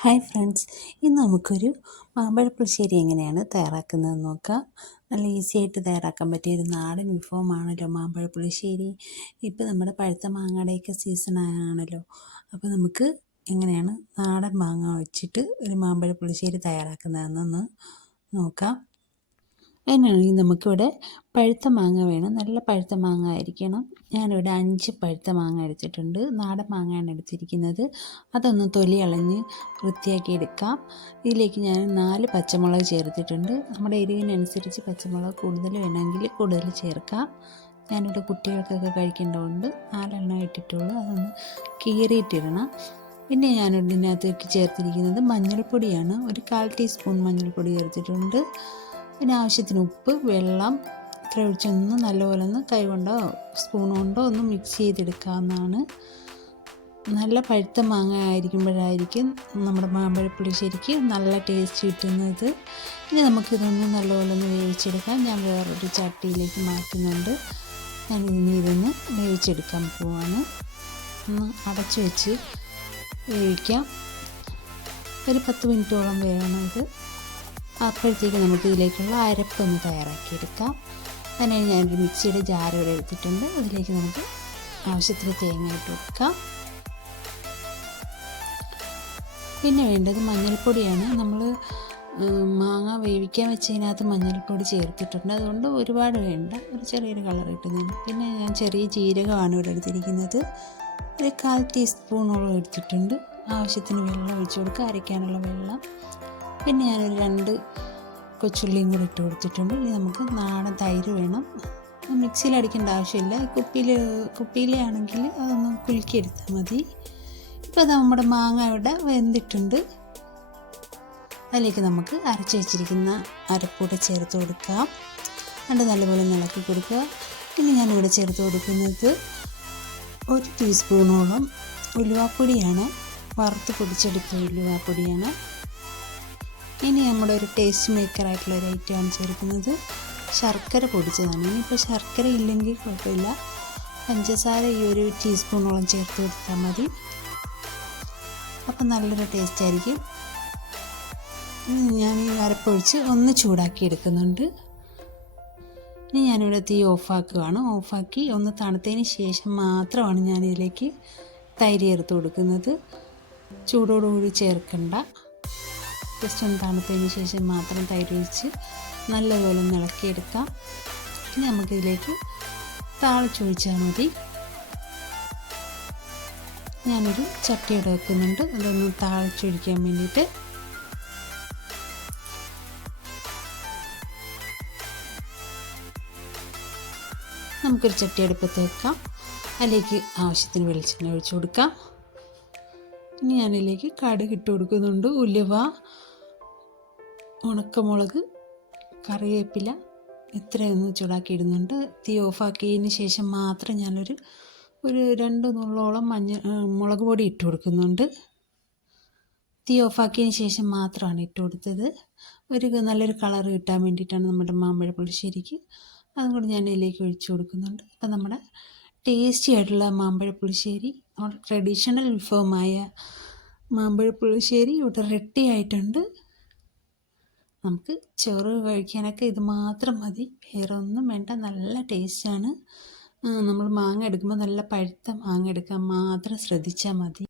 Hi friends, ഇന്ന് നമുക്കൊരു മാമ്പഴ പുളിശ്ശേരി എങ്ങനെയാണ് തയ്യാറാക്കുന്നതെന്ന് നോക്കാം. നല്ല ഈസി ആയിട്ട് തയ്യാറാക്കാൻ പറ്റിയ ഒരു നാടൻ വിഭവമാണല്ലോ മാമ്പഴ പുളിശ്ശേരി. ഇപ്പോൾ നമ്മുടെ പഴുത്ത മാങ്ങയുടെയൊക്കെ സീസൺ ആണല്ലോ. അപ്പോൾ നമുക്ക് എങ്ങനെയാണ് നാടൻ മാങ്ങ വെച്ചിട്ട് ഒരു മാമ്പഴ പുളിശ്ശേരി തയ്യാറാക്കുന്നതെന്നൊന്ന് നോക്കാം. അതിനാണെങ്കിൽ നമുക്കിവിടെ പഴുത്ത മാങ്ങ വേണം. നല്ല പഴുത്ത മാങ്ങ ആയിരിക്കണം. ഞാനിവിടെ 5 പഴുത്ത മാങ്ങ എടുത്തിട്ടുണ്ട്. നാടൻ മാങ്ങയാണ് എടുത്തിരിക്കുന്നത്. അതൊന്ന് തൊലി കളഞ്ഞ് വൃത്തിയാക്കി എടുക്കാം. ഇതിലേക്ക് ഞാൻ 4 പച്ചമുളക് ചേർത്തിട്ടുണ്ട്. നമ്മുടെ എരിവിനനുസരിച്ച് പച്ചമുളക് കൂടുതൽ വേണമെങ്കിൽ കൂടുതൽ ചേർക്കാം. ഞാനിവിടെ കുട്ടികൾക്കൊക്കെ കഴിക്കേണ്ടതുകൊണ്ട് 4 എണ്ണം ഇട്ടിട്ടുള്ളൂ. അതൊന്ന് കീറിയിട്ടിടണം. പിന്നെ ഞാനിതിനകത്തേക്ക് ചേർത്തിരിക്കുന്നത് മഞ്ഞൾപ്പൊടിയാണ്. ഒരു 1/4 ടീസ്പൂൺ മഞ്ഞൾപ്പൊടി ചേർത്തിട്ടുണ്ട്. പിന്നെ ആവശ്യത്തിന് ഉപ്പ്, വെള്ളം ഇത്ര ഒഴിച്ചൊന്ന് നല്ലപോലെ ഒന്ന് കൈ കൊണ്ടോ സ്പൂൺ കൊണ്ടോ ഒന്ന് മിക്സ് ചെയ്തെടുക്കാവുന്നതാണ്. നല്ല പഴുത്ത മാങ്ങ ആയിരിക്കുമ്പോഴായിരിക്കും നമ്മുടെ മാമ്പഴ പുളിശ്ശേരിക്ക് നല്ല ടേസ്റ്റ് കിട്ടുന്നത്. ഇനി നമുക്കിതൊന്ന് നല്ലപോലെ ഒന്ന് വേവിച്ചെടുക്കാം. ഞാൻ വേറൊരു ചട്ടിയിലേക്ക് മാറ്റുന്നുണ്ട്. ഇതൊന്ന് വേവിച്ചെടുക്കാൻ പോവാണ്. ഒന്ന് അടച്ചു വെച്ച് വേവിക്കാം. ഒരു 10 മിനിറ്റോളം വേവണം ഇത്. അപ്പോഴത്തേക്ക് നമുക്ക് ഇതിലേക്കുള്ള അരപ്പൊന്ന് തയ്യാറാക്കിയെടുക്കാം. അതിനായി ഞാനൊരു മിക്സിയുടെ ജാർ ഇവിടെ എടുത്തിട്ടുണ്ട്. അതിലേക്ക് നമുക്ക് ആവശ്യത്തിന് തേങ്ങ ഇട്ട് കൊടുക്കാം. പിന്നെ വേണ്ടത് മഞ്ഞൾപ്പൊടിയാണ്. നമ്മൾ മാങ്ങ വേവിക്കാൻ വെച്ചതിനകത്ത് മഞ്ഞൾപ്പൊടി ചേർത്തിട്ടുണ്ട്. അതുകൊണ്ട് ഒരുപാട് വേണ്ട, ഒരു ചെറിയൊരു കളർ കിട്ടുന്നുണ്ട്. പിന്നെ ഞാൻ ചെറിയ ജീരകമാണ് ഇവിടെ എടുത്തിരിക്കുന്നത്. ഒരു 1/4 ടീസ്പൂണോളം എടുത്തിട്ടുണ്ട്. ആവശ്യത്തിന് വെള്ളം ഒഴിച്ച് കൊടുക്കുക, അരയ്ക്കാനുള്ള വെള്ളം. പിന്നെ ഞാനൊരു 2 കൊച്ചുള്ളിയും കൂടി ഇട്ട് കൊടുത്തിട്ടുണ്ട്. ഇനി നമുക്ക് നാടൻ തൈര് വേണം. മിക്സിയിൽ അടിക്കേണ്ട ആവശ്യമില്ല. കുപ്പിയിലെ ആണെങ്കിൽ അതൊന്ന് കുലുക്കിയെടുത്താൽ മതി. ഇപ്പോൾ നമ്മുടെ മാങ്ങ ഇവിടെ വെന്തിട്ടുണ്ട്. അതിലേക്ക് നമുക്ക് അരച്ച് വെച്ചിരിക്കുന്ന അരപ്പൂടെ ചേർത്ത് കൊടുക്കാം. അത് നല്ലപോലെ ഇളക്കി കൊടുക്കുക. ഇനി ഞാനിവിടെ ചേർത്ത് കൊടുക്കുന്നത് 1 ടീസ്പൂണോളം ഉലുവാപ്പൊടിയാണ്. വറുത്ത് പൊടിച്ചെടുത്ത ഉലുവാപ്പൊടിയാണ്. ഇനി നമ്മുടെ ഒരു ടേസ്റ്റ് മേക്കറായിട്ടുള്ള ഒരു ഐറ്റമാണ് ചേർക്കുന്നത്. ശർക്കര പൊടിച്ചതാണ്. ഇനിയിപ്പോൾ ശർക്കര ഇല്ലെങ്കിൽ കുഴപ്പമില്ല, പഞ്ചസാര ഈ 1 ടീസ്പൂണോളം ചേർത്ത് കൊടുത്താൽ മതി. അപ്പം നല്ലൊരു ടേസ്റ്റ് ആയിരിക്കും. ഞാൻ ഈ അരപ്പൊഴിച്ച് ഒന്ന് ചൂടാക്കി എടുക്കുന്നുണ്ട്. ഇനി ഞാനിവിടെ തീ ഓഫാക്കുകയാണ്. ഓഫാക്കി ഒന്ന് തണുത്തതിന് ശേഷം മാത്രമാണ് ഞാനിതിലേക്ക് തൈര് ചേർത്ത് കൊടുക്കുന്നത്. ചൂടോടുകൂടി ചേർക്കണ്ട. ജസ്റ്റ് ഒന്ന് തണുത്തതിന് ശേഷം മാത്രം തൈര് ഒഴിച്ച് നല്ലപോലെ ഒന്ന് ഇളക്കിയെടുക്കാം. ഇനി നമുക്കിതിലേക്ക് താളിച്ചൊഴിച്ചാൽ മതി. ഞാനൊരു ചട്ടിയോടെ വെക്കുന്നുണ്ട്, അതൊന്ന് താളിച്ചൊഴിക്കാൻ വേണ്ടിയിട്ട്. നമുക്കൊരു ചട്ടി അടുപ്പത്ത് വെക്കാം. അതിലേക്ക് ആവശ്യത്തിന് വെളിച്ചെണ്ണ ഒഴിച്ചു കൊടുക്കാം. ഇനി ഞാനിതിലേക്ക് കടുക് ഇട്ട് കൊടുക്കുന്നുണ്ട്. ഉലുവ, ഉണക്കമുളക്, കറിവേപ്പില ഇത്രയൊന്ന് ചൂടാക്കി ഇടുന്നുണ്ട്. തീ ഓഫാക്കിയതിന് ശേഷം മാത്രം ഞാനൊരു 2 നുള്ളോളം മുളക് പൊടി ഇട്ട് കൊടുക്കുന്നുണ്ട്. തീ ഓഫാക്കിയതിന് ശേഷം മാത്രമാണ് ഇട്ട് കൊടുത്തത്. നല്ലൊരു കളർ കിട്ടാൻ വേണ്ടിയിട്ടാണ് നമ്മുടെ മാമ്പഴ പുളിശ്ശേരിക്ക്. അതുകൊണ്ട് ഞാൻ ഇതിലേക്ക് ഒഴിച്ചു കൊടുക്കുന്നുണ്ട്. അപ്പം നമ്മുടെ ടേസ്റ്റി ആയിട്ടുള്ള മാമ്പഴ പുളിശ്ശേരി, നമ്മുടെ ട്രഡീഷണൽ വിഭവമായ മാമ്പഴ പുളിശ്ശേരി ഇവിടെ റെഡി ആയിട്ടുണ്ട്. നമുക്ക് ചോറ് കഴിക്കാനൊക്കെ ഇത് മാത്രം മതി, വേറെ ഒന്നും വേണ്ട. നല്ല ടേസ്റ്റാണ്. നമ്മൾ മാങ്ങ എടുക്കുമ്പോൾ നല്ല പഴുത്ത മാങ്ങ എടുക്കാൻ മാത്രം ശ്രദ്ധിച്ചാൽ മതി.